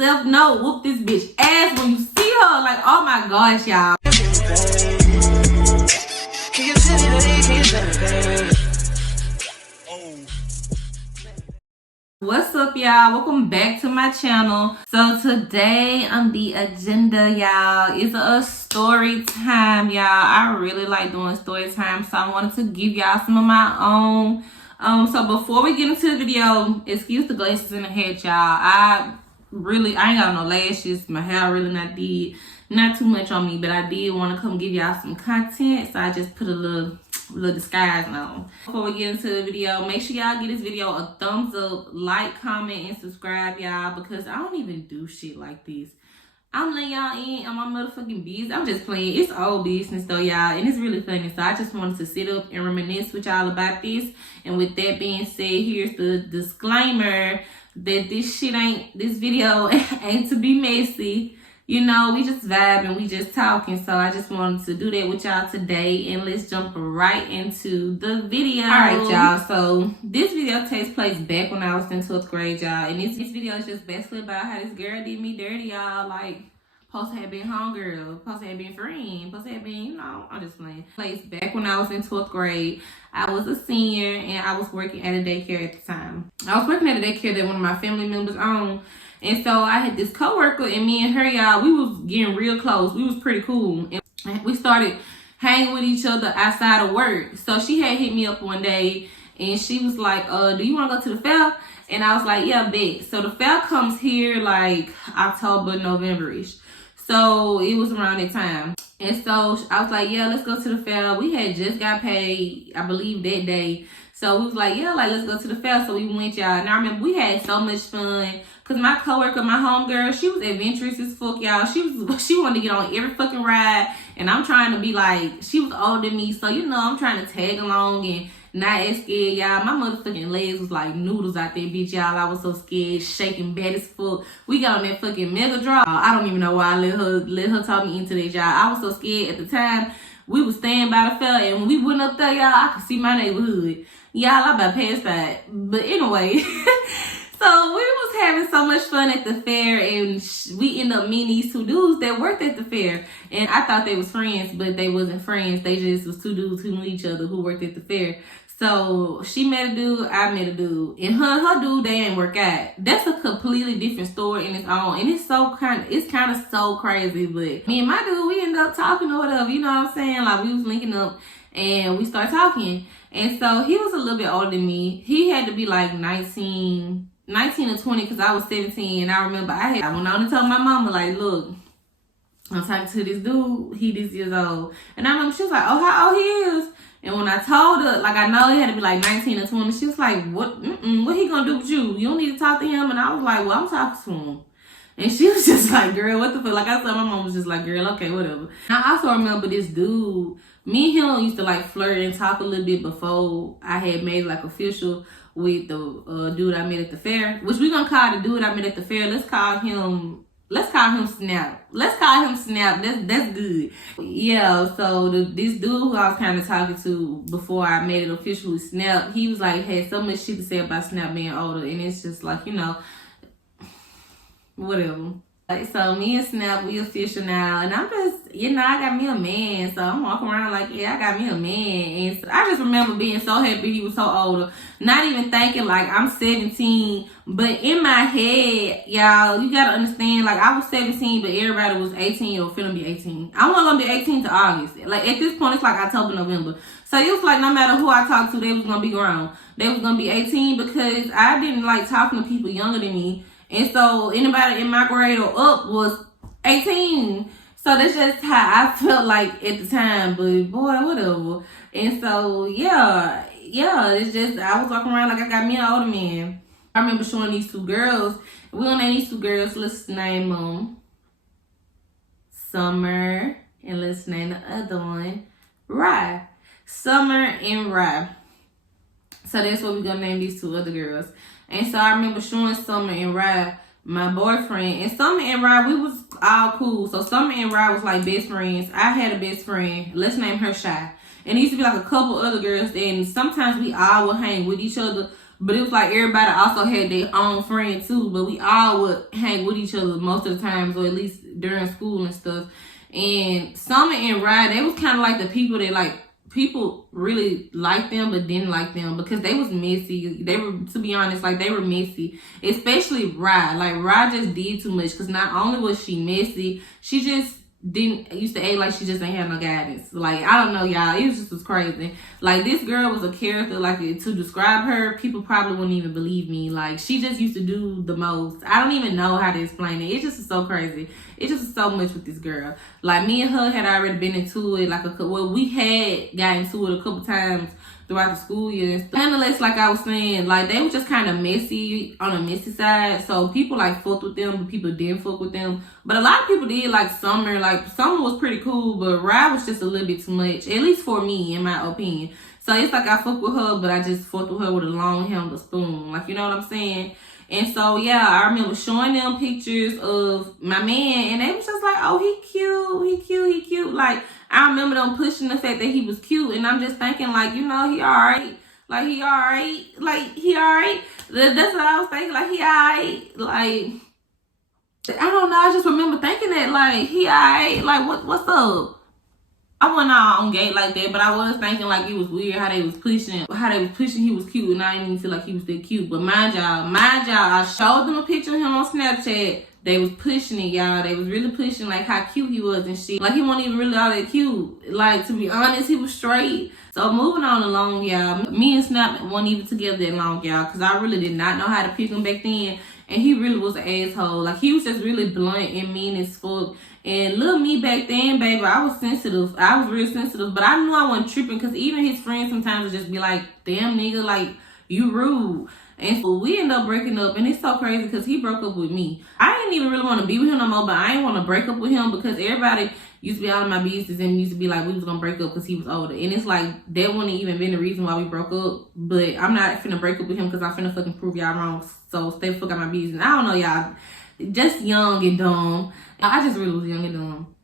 self-note, whoop this bitch ass when you see her. Like, oh my gosh, y'all. What's up, y'all? Welcome back to my channel. So today on the agenda, y'all, is a story time, y'all. I really like doing story time, so I wanted to give y'all some of my own. So before we get into the video, excuse the glasses in the head, y'all. I ain't got no lashes. My hair really not too much on me, but I did want to come give y'all some content, so I just put a little disguise on. Before we get into the video, make sure y'all give this video a thumbs up, like, comment, and subscribe, y'all, because I don't even do shit like this. I'm letting y'all in on my motherfucking business. I'm just playing. It's old business though, y'all, and it's really funny. So I just wanted to sit up and reminisce with y'all about this. And with that being said, here's the disclaimer that this video ain't to be messy. You know, we just vibing, we just talking. So I just wanted to do that with y'all today. And let's jump right into the video. Alright, y'all. So this video takes place back when I was in 12th grade, y'all. And this video is just basically about how this girl did me dirty, y'all. Like, supposed to have been homegirl, supposed to have been friend, supposed to have been, you know, I'm just playing. Place back when I was in 12th grade. I was a senior and I was working at a daycare at the time. I was working at a daycare that one of my family members owned. And so I had this coworker, and me and her, y'all, we was getting real close. We was pretty cool. And we started hanging with each other outside of work. So she had hit me up one day, and she was like, do you want to go to the fair? And I was like, yeah, bet. So the fair comes here like October, November-ish. So it was around that time. And so I was like, yeah, let's go to the fair. We had just got paid, I believe, that day. So we was like, yeah, like, let's go to the fair. So we went, y'all. And I remember we had so much fun. Because my coworker, my homegirl, she was adventurous as fuck, y'all. She wanted to get on every fucking ride. And I'm trying to be like, she was older than me. So, you know, I'm trying to tag along and not as scared, y'all. My motherfucking legs was like noodles out there, bitch, y'all. I was so scared, shaking bad as fuck. We got on that fucking mega drop. I don't even know why I let her talk me into that, y'all. I was so scared at the time. We was staying by the fair, and when we went up there, y'all, I could see my neighborhood. Y'all, I about passed out. But anyway, so we was having so much fun at the fair, and we ended up meeting these two dudes that worked at the fair. And I thought they was friends, but they wasn't friends. They just was two dudes who knew each other who worked at the fair. So she met a dude, I met a dude. And her dude, they ain't work out. That's a completely different story in its own. And it's kind of so crazy. But me and my dude, we ended up talking or whatever. You know what I'm saying? Like, we was linking up and we started talking. And so he was a little bit older than me. He had to be like 19 or 20 because I was 17. And I remember I went on and told my mama, like, look, I'm talking to this dude. He this years old. And I remember she was like, oh, how old he is? And when I told her, like, I know he had to be like 19 or 20, she was like, what he gonna do with you? You don't need to talk to him. And I was like, well, I'm talking to him. And she was just like, girl, what the fuck? Like I said, my mom was just like, girl, okay, whatever. I also remember this dude, me and him used to like flirt and talk a little bit before I had made like official with the dude I met at the fair, which we gonna call the dude I met at the fair. Let's call him Snap. That's good. Yeah, so this dude who I was kind of talking to before I made it officially Snap, he was like, had so much shit to say about Snap being older, and it's just like, you know, whatever. Like, so me and Snap, we official now, and I'm just, you know, I got me a man, so I'm walking around like, yeah, I got me a man. And so I just remember being so happy he was so older, not even thinking like I'm 17, but in my head, y'all, you gotta understand, like, I was 17, but everybody was 18 or finna be 18. I wasn't gonna be 18 to August. Like, at this point, it's like October, November. So it was like no matter who I talked to, they was gonna be grown. They was gonna be 18 because I didn't like talking to people younger than me. And so anybody in my grade or up was 18. So that's just how I felt like at the time. But boy, whatever. And so, yeah, it's just, I was walking around like I got me an older man. I remember showing these two girls. We're gonna name these two girls. Let's name them Summer. And let's name the other one Rye. Summer and Rye. So that's what we're gonna name these two other girls. And so I remember showing Summer and Rye my boyfriend. And Summer and Rye, we was all cool. So Summer and Rye was like best friends. I had a best friend. Let's name her Shy. And it used to be like a couple other girls. And sometimes we all would hang with each other. But it was like everybody also had their own friend too. But we all would hang with each other most of the times, or at least during school and stuff. And Summer and Rye, they was kind of like the people that like people really liked them but didn't like them because they was messy. They were, to be honest, like they were messy. Especially Rye. Like Rye just did too much because not only was she messy, she just used to act like she just ain't had no guidance. Like, I don't know, y'all. It was crazy. Like, this girl was a character, like, to describe her, people probably wouldn't even believe me. Like, she just used to do the most. I don't even know how to explain it. It just is so crazy. It just is so much with this girl. Like, me and her had already been into it, like, we had got into it a couple times throughout the school year and stuff. Nonetheless, like I was saying, like they were just kind of messy on the messy side. So people like fucked with them, but people didn't fuck with them. But a lot of people did like Summer. Like Summer was pretty cool, but Rye was just a little bit too much, at least for me, in my opinion. So it's like I fuck with her, but I just fucked with her with a long handled spoon. Like, you know what I'm saying? And so, yeah, I remember showing them pictures of my man, and they was just like, oh, he cute. Like, I remember them pushing the fact that he was cute, and I'm just thinking, like, you know, he all right. Like, he all right. Like, he all right. That's what I was thinking. Like, he all right. Like, I don't know. I just remember thinking that, like, he all right. Like, what's up? I wasn't all on gate like that, but I was thinking like it was weird how they was pushing he was cute, and I didn't even feel like he was still cute. But mind y'all, I showed them a picture of him on Snapchat. They was pushing it, y'all. They was really pushing like how cute he was and shit. Like he wasn't even really all that cute. Like, to be honest, he was straight. So moving on along, y'all. Me and Snap weren't even together that long, y'all, because I really did not know how to pick him back then. And he really was an asshole. Like, he was just really blunt and mean as fuck. And little me back then, baby, I was sensitive. I was real sensitive. But I knew I wasn't tripping because even his friends sometimes would just be like, damn, nigga, like, you rude. And so we ended up breaking up. And it's so crazy because he broke up with me. I didn't even really want to be with him no more, but I didn't want to break up with him because everybody used to be out of my business and used to be like, we was going to break up because he was older. And it's like, that wouldn't even been the reason why we broke up. But I'm not finna break up with him because I'm finna fucking prove y'all wrong. So stay the fuck out my business. I don't know, y'all. Just young and dumb. I just really was young and dumb.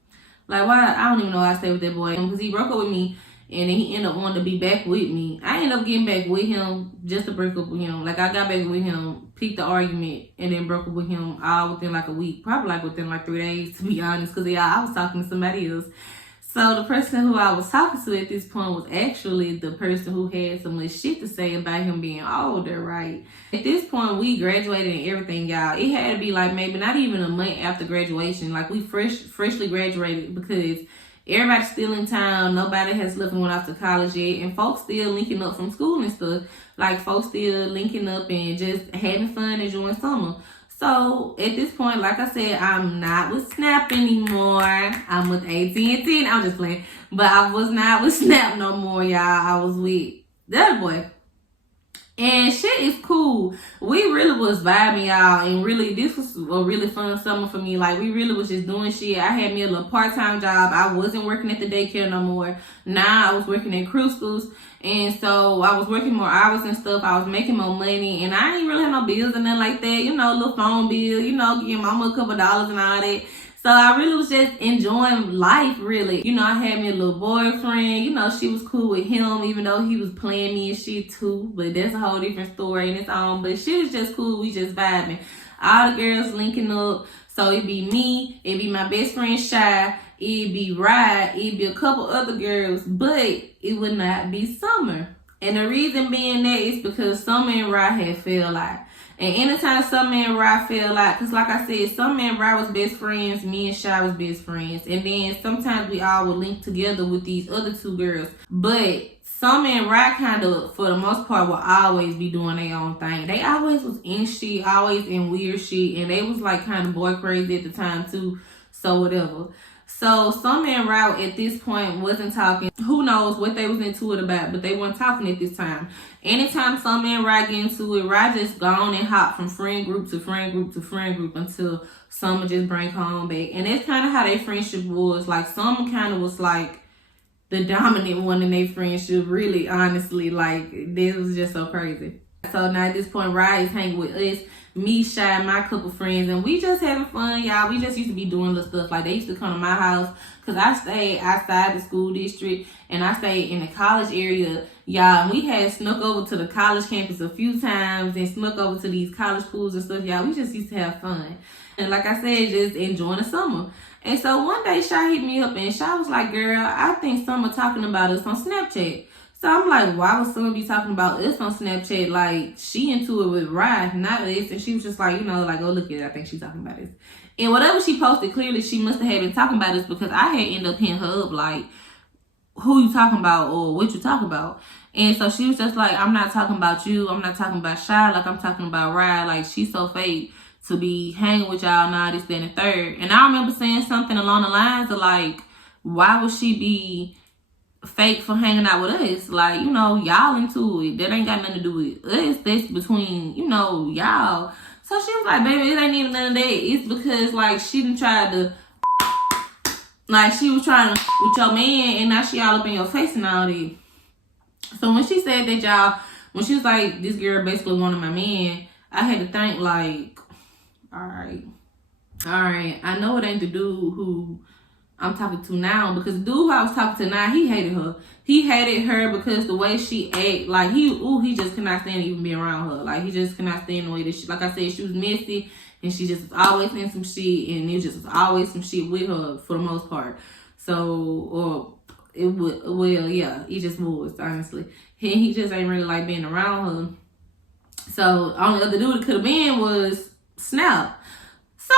Like, why? I don't even know why I stayed with that boy. Because he broke up with me. And then he ended up wanting to be back with me. I ended up getting back with him just to break up with him. Like, I got back with him, picked the argument, and then broke up with him all within like a week. Probably like within like 3 days, to be honest. Because, yeah, I was talking to somebody else. So the person who I was talking to at this point was actually the person who had so much shit to say about him being older, right? At this point, we graduated and everything, y'all. It had to be like maybe not even a month after graduation. Like, we freshly graduated because everybody's still in town. Nobody has left and went off to college yet. And folks still linking up from school and stuff. Like, folks still linking up and just having fun, enjoying summer. So, at this point, like I said, I'm not with Snap anymore. I'm with AT&T. I'm just playing. But I was not with Snap no more, y'all. I was with the other boy. And shit is cool. We really was vibing, y'all. And really, this was a really fun summer for me. Like, we really was just doing shit. I had me a little part-time job. I wasn't working at the daycare no more. Now, I was working at Crystals. And so, I was working more hours and stuff. I was making more money. And I ain't really have no bills and nothing like that. You know, a little phone bill. You know, give mama a couple dollars and all that. So I really was just enjoying life, really. You know, I had me a little boyfriend. You know, she was cool with him, even though he was playing me and shit too. But that's a whole different story in its own. But she was just cool. We just vibing. All the girls linking up. So it'd be me. It'd be my best friend, Shy. It'd be Rye. It'd be a couple other girls. But it would not be Summer. And the reason being that is because Summer and Rye had fell out. And anytime Summer and Rye fell out, because like I said, Summer and Rye was best friends, me and Shy was best friends. And then sometimes we all would link together with these other two girls. But Summer and Rye kind of, for the most part, will always be doing their own thing. They always was in shit, always in weird shit. And they was like kind of boy crazy at the time too. So whatever. So Summer and Rye at this point wasn't talking. Who knows what they was into it about, but they weren't talking at this time. Anytime Summer and Rye get into it, Rye just gone and hop from friend group to friend group to friend group until Summer just bring home back. And that's kind of how their friendship was. Like, Summer kind of was like the dominant one in their friendship, really, honestly. Like, this was just so crazy. So now at this point, Rye is hanging with us, me, Shy, and my couple friends, and we just having fun, y'all. We just used to be doing little stuff. Like, they used to come to my house because I stayed outside the school district and I stayed in the college area. Y'all, we had snuck over to the college campus a few times and snuck over to these college pools and stuff. Y'all, we just used to have fun. And like I said, just enjoying the summer. And so one day, Shy hit me up and Shy was like, girl, I think Summer talking about us on Snapchat. So I'm like, why would Summer be talking about us on Snapchat? Like, she into it with Rye, not us. And she was just like, like, oh, look at it. I think she's talking about us. And whatever she posted, clearly she must have been talking about us because I had ended up hitting her up like, who you talking about or what you talking about? And so she was just like, I'm not talking about you. I'm not talking about Shy. Like, I'm talking about Rye. Like, she's so fake to be hanging with y'all now, this, that, and the third. And I remember saying something along the lines of like, why would she be fake for hanging out with us? Like, y'all into it. That ain't got nothing to do with us. That's between, y'all. So she was like, baby, it ain't even none of that. It's because, like, she done tried to, like, she was trying to with your man, and now she all up in your face and all that. So when she said that, y'all, when she was like, this girl basically wanted my man, I had to think, like, all right, I know it ain't the dude who I'm talking to now, because the dude who I was talking to now, he hated her. He hated her because the way she act, like, he just could not stand even being around her. Like, he just could not stand the way that she, like I said, she was messy, and she just was always in some shit, and it just was always some shit with her for the most part. So, or it would, well, yeah, it just was, honestly. He just ain't really like being around her. So, only other dude it could have been was Snap. So,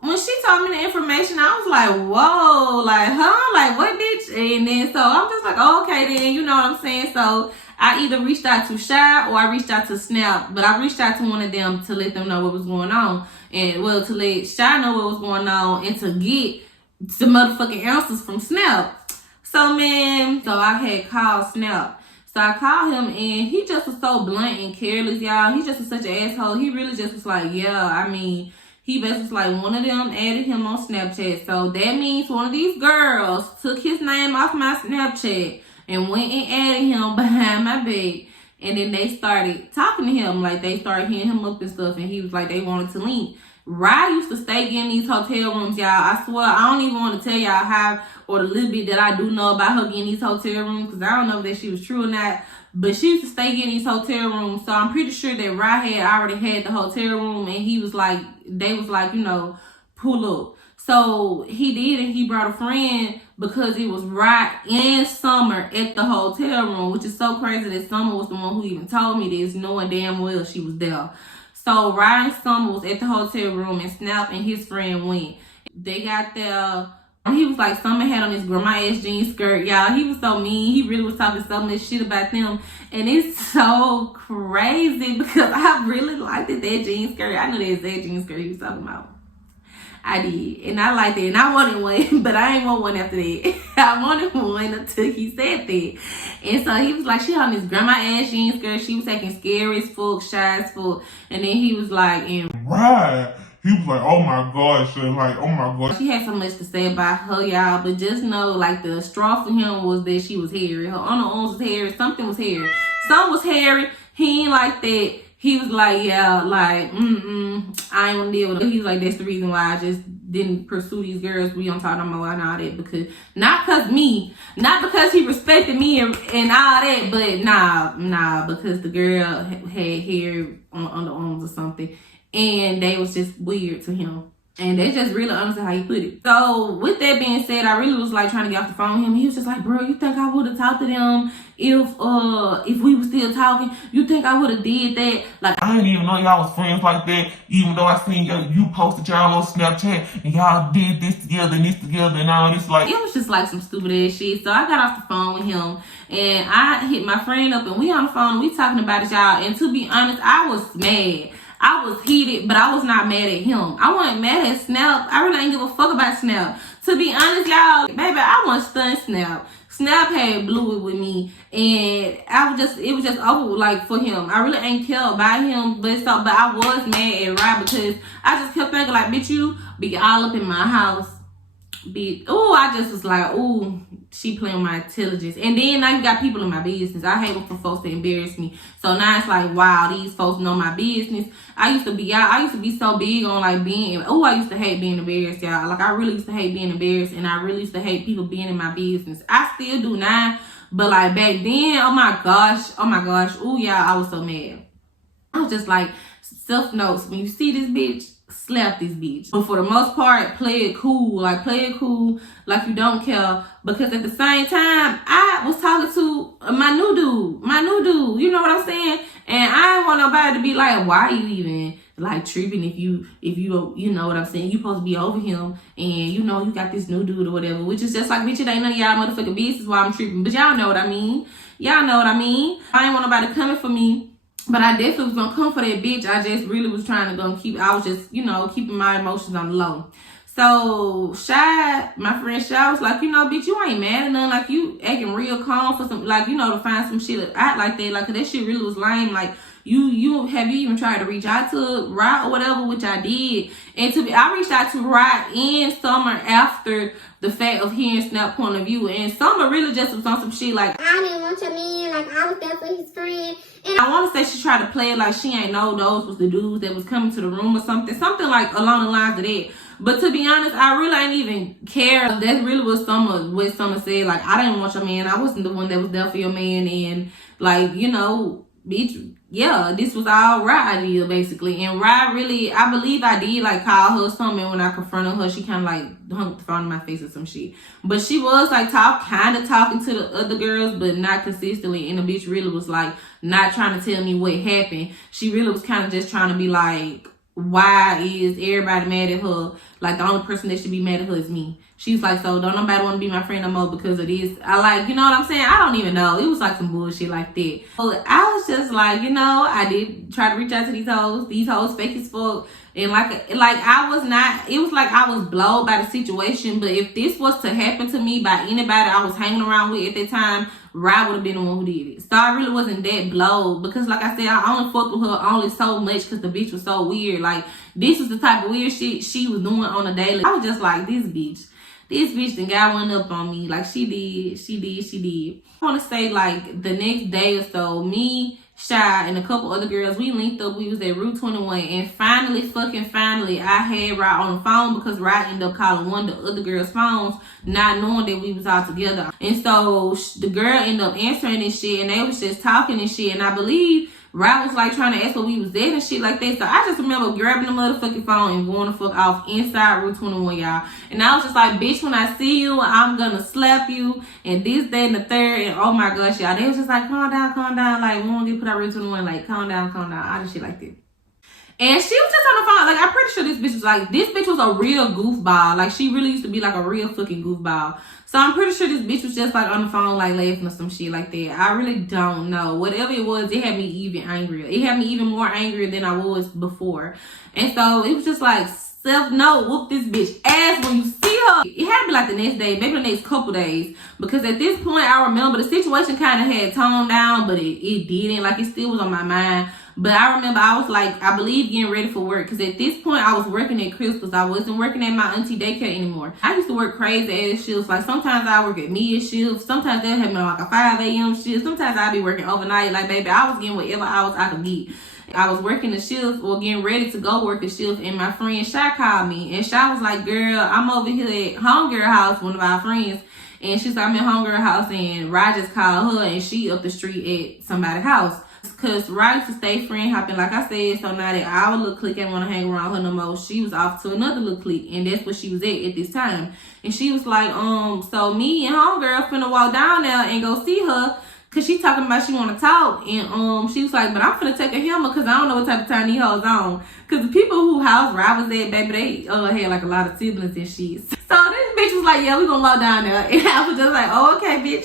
when she told me the information, I was like, whoa, like, huh? Like, what, bitch? And then, so I'm just like, oh, okay, then, you know what I'm saying? So, I either reached out to Shy or I reached out to Snap, but I reached out to one of them to let them know what was going on. And, well, to let Shy know what was going on and to get some motherfucking answers from Snap. So, man, so I had called Snap. So I called him, and he just was so blunt and careless, y'all. He just was such an asshole. He really just was like, yeah, I mean, he basically was like, one of them added him on Snapchat. So that means one of these girls took his name off my Snapchat and went and added him behind my back. And then they started talking to him. Like, they started hitting him up and stuff. And he was like, they wanted to link. Rye used to stay in these hotel rooms, y'all. I swear, I don't even want to tell y'all how or the little bit that I do know about her getting these hotel rooms, because I don't know if that she was true or not. But she used to stay in these hotel rooms. So I'm pretty sure that Rye had already had the hotel room, and he was like, they was like, pull up. So he did, and he brought a friend because it was Rye and Summer at the hotel room, which is so crazy that Summer was the one who even told me this, knowing damn well she was there. So Ryan Summer was at the hotel room, and Snap and his friend went. They got there. He was like, Summer had on his grandma-ass jean skirt. Y'all, he was so mean. He really was talking so much shit about them. And it's so crazy because I really liked that jean skirt. I knew that jean skirt he was talking about. I did. And I liked it. And I wanted one, but I ain't want one after that. I wanted one until he said that. And so he was like, she on this grandma-ass jean skirt. She was acting scary as fuck, shy as fuck. And then he was like, right. He was like, oh my gosh, and like, oh my gosh. She had so much to say about her, y'all, but just know, like, the straw for him was that she was hairy. Her underarms was hairy. Something was hairy. Some was hairy. He ain't like that. He was like, yeah, like, I ain't gonna deal with it. He was like, that's the reason why I just didn't pursue these girls. We don't talk no more and all that, because, not because he respected me and all that, but nah, because the girl had hair on underarms or something. And they was just weird to him. And that's just really honestly how he put it. So with that being said, I really was like trying to get off the phone with him. He was just like, bro, you think I would have talked to them if we were still talking? You think I would have did that? Like, I didn't even know y'all was friends like that, even though I seen you posted y'all on Snapchat and y'all did this together and all this. Like, it was just like some stupid ass shit. So I got off the phone with him and I hit my friend up and we on the phone and we talking about it, y'all. And to be honest, I was mad. I was heated, but I was not mad at him. I wasn't mad at Snap. I really ain't give a fuck about Snap. To be honest, y'all, baby, I wasn't stunned Snap. Snap had blew it with me, and it was just over, like, for him. I really ain't care about him, but I was mad at Rye because I just kept thinking, like, bitch, you be all up in my house. I just was like, ooh, she playing my intelligence. And then now you got people in my business. I hate for folks to embarrass me. So now it's like, wow, these folks know my business. I used to be so big on like being, I used to hate being embarrassed, y'all. Like, I really used to hate being embarrassed, and I really used to hate people being in my business. I still do now, But like back then, oh my gosh, ooh yeah, I was so mad. I was just like, self notes, when you see this bitch, slap this bitch. But for the most part, play it cool like you don't care. Because at the same time, I was talking to my new dude, you know what I'm saying? And I didn't want nobody to be like, why are you even like tripping if you know what I'm saying? You supposed to be over him, and you know you got this new dude or whatever, which is just like, bitch, it ain't none of y'all motherfucking business why I'm tripping. But y'all know what I mean. I ain't want nobody coming for me. But I definitely was gonna come for that bitch. I just really was trying to I was just, keeping my emotions on the low. So Shy, my friend Shy, was like, bitch, you ain't mad at nothing. Like, you acting real calm for some, like, to find some shit to act like that. Like, that shit really was lame. Like, you even tried to reach out to Rod or whatever, which I did. And I reached out to Rod and Summer after the fact of hearing Snap point of view. And Summer really just was on some shit like, I didn't want your man, like I was there for his friend. And I want to say she tried to play it like she ain't know those was the dudes that was coming to the room or something like along the lines of that. But to be honest, I really ain't even care. That really was what Summer said. Like, I didn't want your man. I wasn't the one that was there for your man. And like, bitch, yeah, this was all Rod idea basically. And Rod really, I believe I did like call her something. When I confronted her, she kind of like hung the phone in my face or some shit. But she was like kind of talking to the other girls, but not consistently. And the bitch really was like not trying to tell me what happened. She really was kind of just trying to be like, why is everybody mad at her? Like, the only person that should be mad at her is me. She's like, so don't nobody want to be my friend no more because of this. I like, you know what I'm saying? I don't even know. It was like some bullshit like that. So I was just like, I did try to reach out to these hoes. These hoes fake as fuck. And like I was not, it was like I was blowed by the situation. But if this was to happen to me by anybody I was hanging around with at that time, Rod would have been the one who did it. So I really wasn't that blowed. Because like I said, I only fucked with her only so much because the bitch was so weird. Like, this was the type of weird shit she was doing on a daily. I was just like, this bitch done got one up on me. Like, she did. I want to say, like, the next day or so, me, Shy, and a couple other girls, we linked up. We was at Route 21. And finally, I had Rod on the phone because Rod ended up calling one of the other girls' phones, not knowing that we was all together. And so the girl ended up answering this shit, and they was just talking and shit. And I believe Rod was like trying to ask where we was at and shit like that. So I just remember grabbing the motherfucking phone and going the fuck off inside Route 21, y'all. And I was just like, bitch, when I see you, I'm gonna slap you. And this, that, and the third. And oh my gosh, y'all. They was just like, calm down. Like, we won't get put out Route 21. Like, calm down. All this shit like that. And she was just on the phone. Like, I'm pretty sure this bitch was a real goofball. Like, she really used to be like a real fucking goofball. So I'm pretty sure this bitch was just like on the phone, like laughing or some shit like that. I really don't know. Whatever it was, it had me even angrier. It had me even more angrier than I was before. And so it was just like, self-note, whoop this bitch ass when you see her. It had to be like the next day, maybe the next couple days. Because at this point, I remember the situation kind of had toned down, but it didn't. Like, it still was on my mind. But I remember I was like, I believe getting ready for work. Because at this point, I was working at Crystal's. I wasn't working at my auntie daycare anymore. I used to work crazy ass shifts. Like, sometimes I work at mid shifts. Sometimes they'll have me on like a 5 a.m. shift. Sometimes I'd be working overnight. Like, baby, I was getting whatever hours I could get. I was working the shift or getting ready to go work the shift, and my friend Shy called me. And Shy was like, girl, I'm over here at Homegirl house, one of our friends. And she's like, I'm at Homegirl house, and Rod just called her, and she up the street at somebody's house. Because Rod used to stay friend hopping, like I said. So now that our little clique ain't want to hang around her no more, she was off to another little clique, and that's where she was at this time. And she was like, so me and Homegirl finna walk down there and go see her. Cause she talking about she want to talk, and she was like, but I'm finna take a hammer cause I don't know what type of time these hoes on. Cause the people who house where I was at, baby, they had like a lot of siblings and shit. So this bitch was like, yeah, we gonna walk down there, and I was just like, oh, okay, bitch.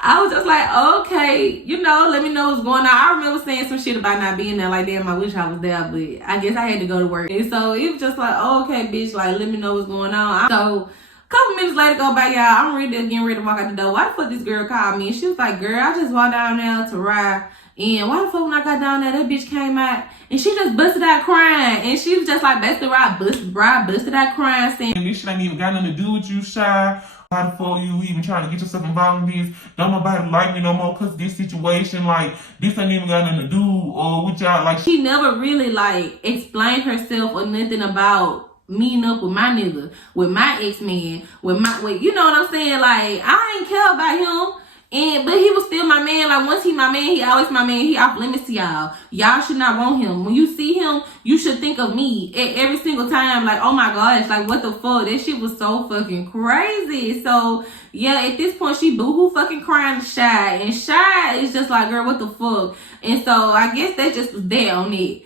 I was just like, okay, let me know what's going on. I remember saying some shit about not being there, like, damn, I wish I was there, but I guess I had to go to work. And so it was just like, oh, okay, bitch, like, let me know what's going on. So couple minutes later go by, y'all. I'm getting ready to walk out the door. Why the fuck this girl called me? And she was like, girl, I just walked down there to ride. And why the fuck when I got down there, that bitch came out and she just busted out crying. And she was just like, basically, busted out crying, saying, this shit ain't even got nothing to do with you, Shy. Why the fuck you even trying to get yourself involved in this? Don't nobody like me no more because this situation, like, this ain't even got nothing to do with y'all. Like, she never really, like, explained herself or nothing about meeting up with my nigga, with my ex-man, with you know what I'm saying? Like, I ain't care about him. But he was still my man. Like, once he my man, he always my man. He off limits to y'all. Y'all should not want him. When you see him, you should think of me every single time. Like, oh my gosh, like, what the fuck? That shit was so fucking crazy. So, yeah, at this point, she boohoo fucking crying to Shy. And Shy is just like, girl, what the fuck? And so, I guess that just was there on it.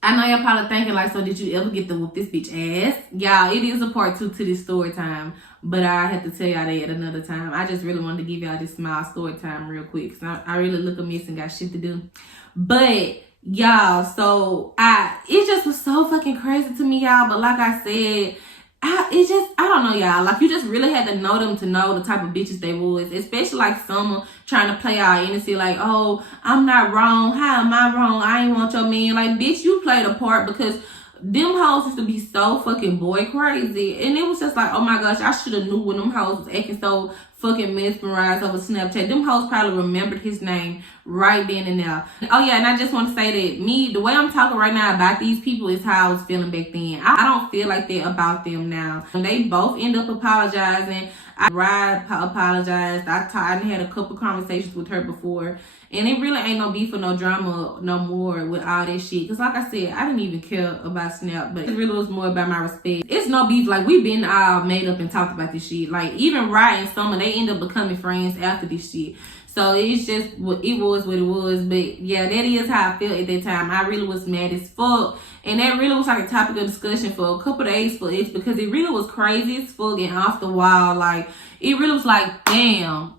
I know y'all probably thinking, like, so did you ever get to whoop this bitch ass? Y'all, it is a part 2 to this story time. But I have to tell y'all that at another time. I just really wanted to give y'all this small story time real quick. Because I really look a mess and got shit to do. But, y'all, so it just was so fucking crazy to me, y'all. But like I said, I don't know, y'all. Like, you just really had to know them to know the type of bitches they was. Especially like Summer trying to play our innocent. Like, oh, I'm not wrong. How am I wrong? I ain't want your man. Like, bitch, you played a part because them hoes used to be so fucking boy crazy. And it was just like, oh my gosh, I should have knew when them hoes was acting so fucking mesmerized over Snapchat. Them hoes probably remembered his name right then and there. Oh yeah, and I just want to say that the way I'm talking right now about these people is how I was feeling back then. I don't feel like that about them now. And they both end up apologizing. Ride apologized. I had a couple conversations with her before. And it really ain't no beef or no drama no more with all that shit. Because like I said, I didn't even care about Snap. But it really was more about my respect. It's no beef. Like, we been all made up and talked about this shit. Like, even Ryan and Summer, they end up becoming friends after this shit. So it's just, it was what it was. But yeah, that is how I felt at that time. I really was mad as fuck. And that really was like a topic of discussion for a couple of days for it. Because it really was crazy as fuck and off the wall. Like, it really was like, damn,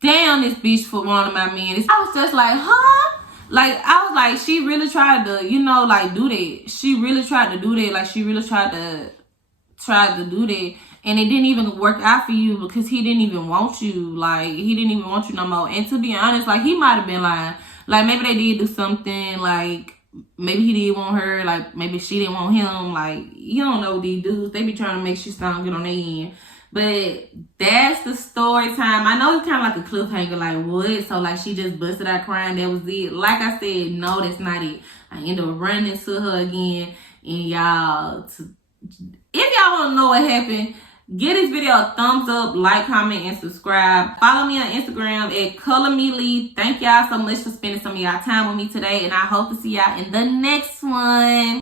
this bitch for one of my men. I was just like, huh? Like, I was like, she really tried to, you know, like, do that. She really tried to do that. Like, she really tried to do that. And it didn't even work out for you because he didn't even want you. Like, he didn't even want you no more. And to be honest, like, he might have been lying. Like, maybe they did do something. Like, maybe he did want her. Like, maybe she didn't want him. Like, you don't know these dudes. They be trying to make shit sound good on their end. But that's the story time. I know it's kind of like a cliffhanger, like, what? So, like, she just busted out crying, that was it. Like I said, no, that's not it. I ended up running into her again. And y'all, if y'all want to know what happened, give this video a thumbs up, like, comment, and subscribe. Follow me on Instagram at ColorMeLee. Thank y'all so much for spending some of y'all time with me today. And I hope to see y'all in the next one.